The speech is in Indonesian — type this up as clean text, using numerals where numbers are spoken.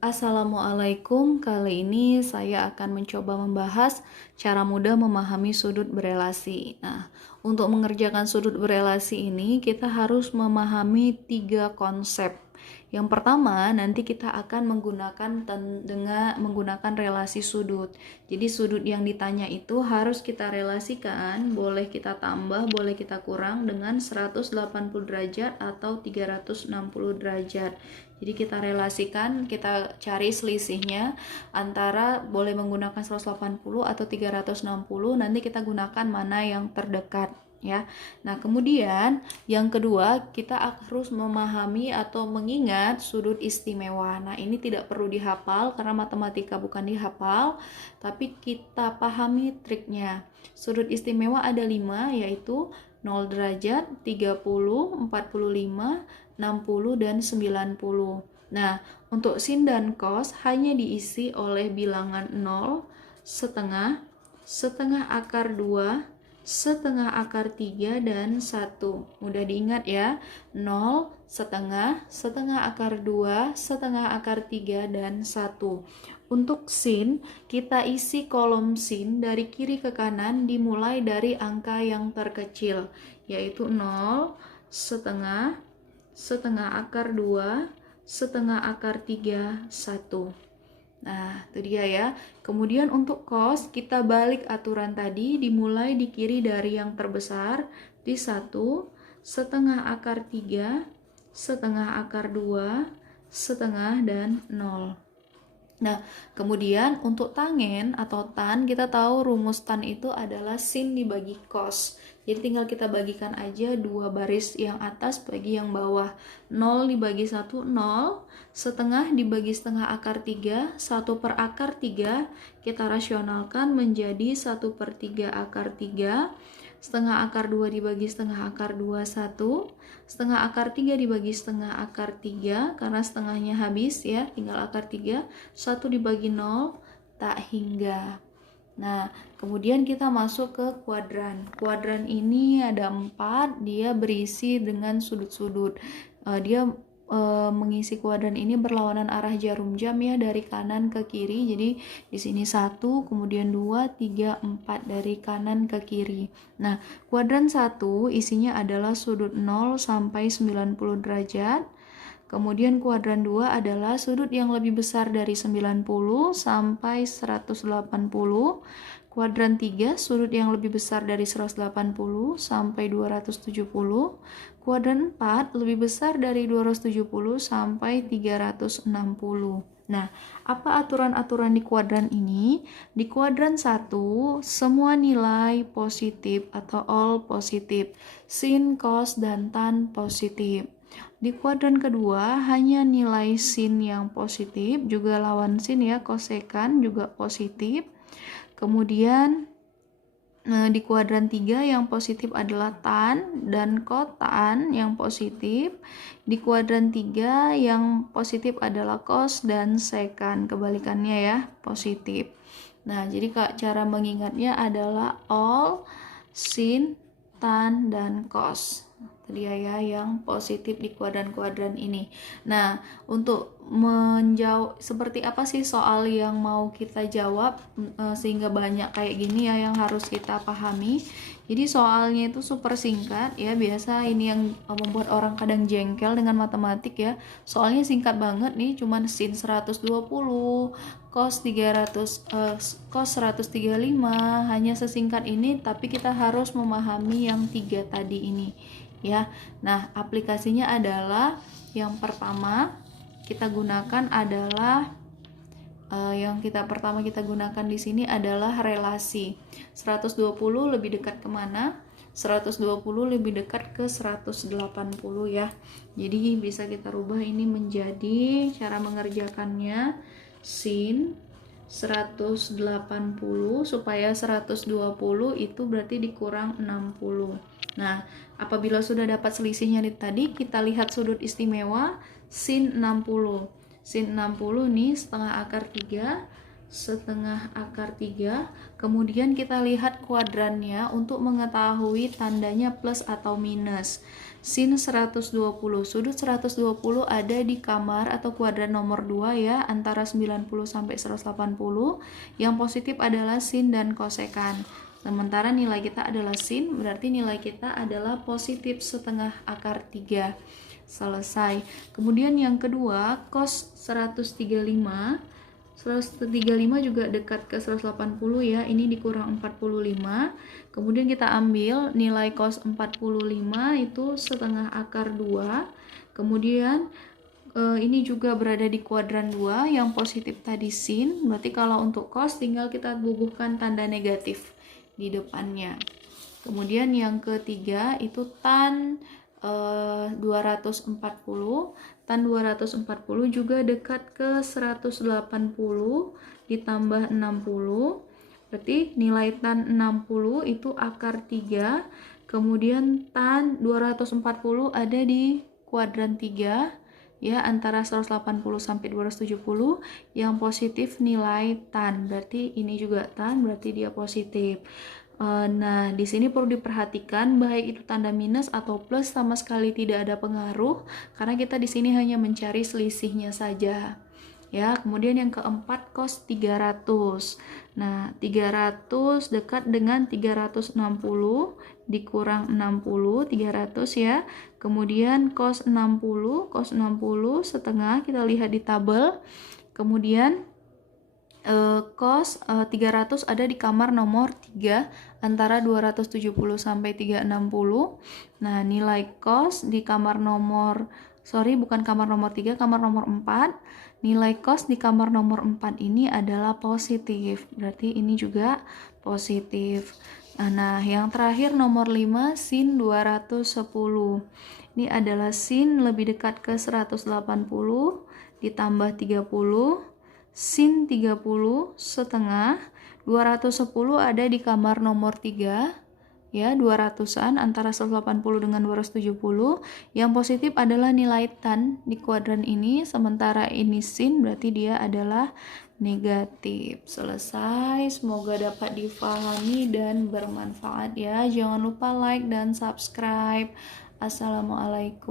Assalamualaikum, kali ini saya akan mencoba membahas cara mudah memahami sudut berelasi. Nah, untuk mengerjakan sudut berelasi ini kita harus memahami 3 konsep. Yang pertama, nanti kita akan menggunakan relasi sudut. Jadi sudut yang ditanya itu harus kita relasikan, boleh kita tambah, boleh kita kurang dengan 180 derajat atau 360 derajat. Jadi kita relasikan, kita cari selisihnya antara boleh menggunakan 180 atau 360, nanti kita gunakan mana yang terdekat ya. Nah, kemudian yang kedua kita harus memahami atau mengingat sudut istimewa. Nah, ini tidak perlu dihafal karena matematika bukan dihafal, tapi kita pahami triknya. Sudut istimewa ada 5, yaitu 0 derajat, 30, 45, 60, dan 90. Nah, untuk sin dan cos hanya diisi oleh bilangan 0, setengah, setengah akar 2, setengah akar 3, dan 1. Mudah diingat ya, 0, setengah, setengah akar 2, setengah akar 3, dan 1. Untuk sin, kita isi kolom sin dari kiri ke kanan dimulai dari angka yang terkecil, yaitu 0, setengah, setengah akar 2, setengah akar 3, 1. Nah, itu dia ya. Kemudian untuk cos, kita balik aturan tadi, dimulai di kiri dari yang terbesar, di 1, setengah akar 3, setengah akar 2, setengah, dan 0. Nah, kemudian untuk tangen atau tan, kita tahu rumus tan itu adalah sin dibagi cos. Jadi tinggal kita bagikan aja dua baris yang atas bagi yang bawah. 0 dibagi 1, 0. Setengah dibagi setengah akar 3, 1 per akar 3. Kita rasionalkan menjadi 1 per 3 akar 3. Setengah akar 2 dibagi setengah akar 2, 1. Setengah akar 3 dibagi setengah akar 3, karena setengahnya habis ya, tinggal akar 3. 1 dibagi 0, tak hingga. Nah, kemudian kita masuk ke kuadran. Kuadran ini ada 4, dia berisi dengan sudut-sudut. Dia mengisi kuadran ini berlawanan arah jarum jam ya, dari kanan ke kiri. Jadi di sini 1, kemudian 2, 3, 4 dari kanan ke kiri. Nah, kuadran 1 isinya adalah sudut 0 sampai 90 derajat. Kemudian kuadran 2 adalah sudut yang lebih besar dari 90 sampai 180. Kuadran 3 sudut yang lebih besar dari 180 sampai 270. Kuadran 4 lebih besar dari 270 sampai 360. Nah, apa aturan-aturan di kuadran ini? Di kuadran 1, semua nilai positif atau all positif. Sin, cos, dan tan positif. Di kuadran kedua, hanya nilai sin yang positif, juga lawan sin ya, kosekan juga positif. Kemudian di kuadran 3 yang positif adalah tan dan kotan yang positif. Di kuadran 3 yang positif adalah cos dan sekan, kebalikannya ya, positif. Nah, jadi cara mengingatnya adalah all, sin, tan, dan cos. Tadi ya yang positif di kuadran-kuadran ini. Nah, untuk menjawab seperti apa sih soal yang mau kita jawab sehingga banyak kayak gini ya yang harus kita pahami. Jadi soalnya itu super singkat ya, biasa ini yang membuat orang kadang jengkel dengan matematik ya. Soalnya singkat banget nih, cuman sin 120, cos 300, cos 135, hanya sesingkat ini, tapi kita harus memahami yang 3 tadi ini ya. Nah, aplikasinya adalah yang pertama kita gunakan adalah pertama kita gunakan di sini adalah relasi. 120 lebih dekat kemana? 120 lebih dekat ke 180 ya. Jadi bisa kita rubah ini menjadi cara mengerjakannya sin 180 supaya 120 itu berarti dikurang 60. Nah, apabila sudah dapat selisihnya tadi, kita lihat sudut istimewa sin 60. Sin 60 nih setengah akar 3, setengah akar 3. Kemudian kita lihat kuadrannya untuk mengetahui tandanya plus atau minus. Sin 120, sudut 120 ada di kamar atau kuadran nomor 2 ya, antara 90 sampai 180. Yang positif adalah sin dan kosekan. Sementara nilai kita adalah sin, berarti nilai kita adalah positif setengah akar 3. Selesai. Kemudian yang kedua, cos 135 juga dekat ke 180 ya, ini dikurang 45. Kemudian kita ambil nilai cos 45 itu setengah akar 2. Kemudian ini juga berada di kuadran 2, yang positif tadi sin, berarti kalau untuk cos tinggal kita bubuhkan tanda negatif di depannya. Kemudian yang ketiga itu tan 240. Tan 240 juga dekat ke 180 ditambah 60. Berarti nilai tan 60 itu akar 3. Kemudian tan 240 ada di kuadran 3 ya, antara 180 sampai 270. Yang positif nilai tan. Berarti ini juga tan, berarti dia positif. Nah, di sini perlu diperhatikan baik itu tanda minus atau plus sama sekali tidak ada pengaruh karena kita di sini hanya mencari selisihnya saja. Ya, kemudian yang keempat cos 300. Nah, 300 dekat dengan 360 dikurang 60, 300 ya. Kemudian cos 60 setengah kita lihat di tabel. Kemudian cos 300 ada di kamar nomor 3 antara 270 sampai 360. Nah, nilai cos di kamar nomor bukan kamar nomor 3, kamar nomor 4. Nilai cos di kamar nomor 4 ini adalah positif. Berarti ini juga positif. Nah, yang terakhir nomor 5 sin 210. Ini adalah sin lebih dekat ke 180 ditambah 30. Sin 30 setengah 210 ada di kamar nomor 3 ya, 200-an antara 180 dengan 270. Yang positif adalah nilai tan di kuadran ini, sementara ini sin berarti dia adalah negatif. Selesai, semoga dapat difahami dan bermanfaat ya. Jangan lupa like dan subscribe. Assalamualaikum.